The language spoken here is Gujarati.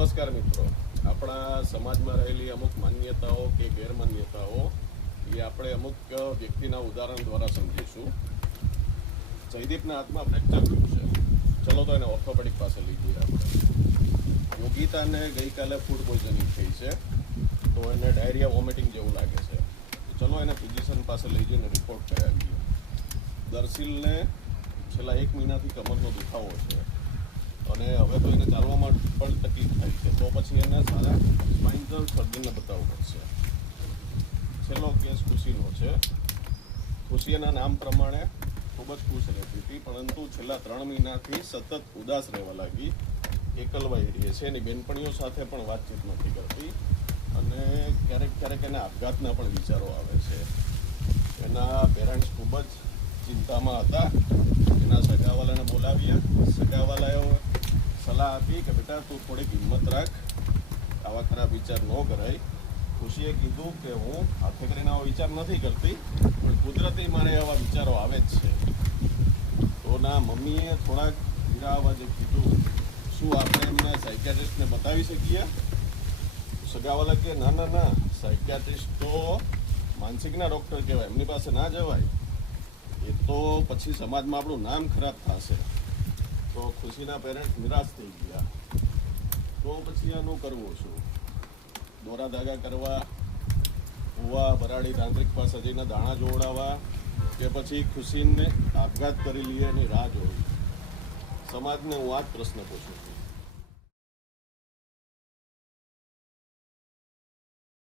નમસ્કાર મિત્રો, આપણા સમાજમાં રહેલી અમુક માન્યતાઓ કે ગેરમાન્યતાઓ એ આપણે અમુક વ્યક્તિના ઉદાહરણ દ્વારા સમજીશું. જયદીપના હાથમાં ફ્રેક્ચર થયું છે. ચલો તો એને ઓર્થોપેડિક પાસે લઈ જઈએ આપણે. યોગિતાને ગઈકાલે ફૂડ પોઈઝનિંગ થઈ છે, તો એને ડાયરિયા વોમિટિંગ જેવું લાગે છે. તો ચલો એને ફિઝિશિયન પાસે લઈ જઈને રિપોર્ટ કરાવીએ. દર્શીલને છેલ્લા 1 મહિનાથી કમરનો દુખાવો છે અને હવે તો એને ચાલવામાં પણ તકલીફ થાય છે, તો પછી એને સારા સ્પાઇનલ સર્જનને બતાવવું પડશે. છેલ્લો કેસ ખુશીનો છે. ખુશી એના નામ પ્રમાણે ખૂબ જ ખુશ રહેતી હતી, પરંતુ છેલ્લા 3 મહિનાથી સતત ઉદાસ રહેવા લાગી, એકલવાઈ રહે છે. એની બેનપણીઓ સાથે પણ વાતચીત નથી કરતી અને ક્યારેક ક્યારેક એના આપઘાતના પણ વિચારો આવે છે. એના પેરેન્ટ્સ ખૂબ જ ચિંતામાં હતા. એના સગાવાલાને બોલાવ્યા. સગાવાલાએ સલાહ આપી કે બેટા તું થોડીક હિંમત રાખ, આવા ખરાબ વિચાર ન કરાય. ખુશીએ કીધું કે હું હાથે કરીને આવા વિચાર નથી કરતી, પણ કુદરતી મારે આવા વિચારો આવે જ છે. તો ના મમ્મીએ થોડાક ધીરા અવાજે કીધું, શું આપણે એમને સાયકિયાટ્રિસ્ટને બતાવી શકીએ? સગાવાલા કે ના ના ના, સાયકિયાટ્રિસ્ટ તો માનસિકના ડૉક્ટર કહેવાય, એમની પાસે ના જવાય, એ તો પછી સમાજમાં આપણું નામ ખરાબ થશે. તો ખુશીના પેરેન્ટ્સ નિરાશ થઈ ગયા. તો પછી આનું કરવું શું? દોરા ધાગા કરવા, ભૂવા ભરાડી તાંત્રિક પાસે જઈને દાણા જોવડાવવા, કે પછી ખુશીને આપઘાત કરી લઈએ એની રાહ જોવી? સમાજને હું આ જ પ્રશ્ન પૂછું છું.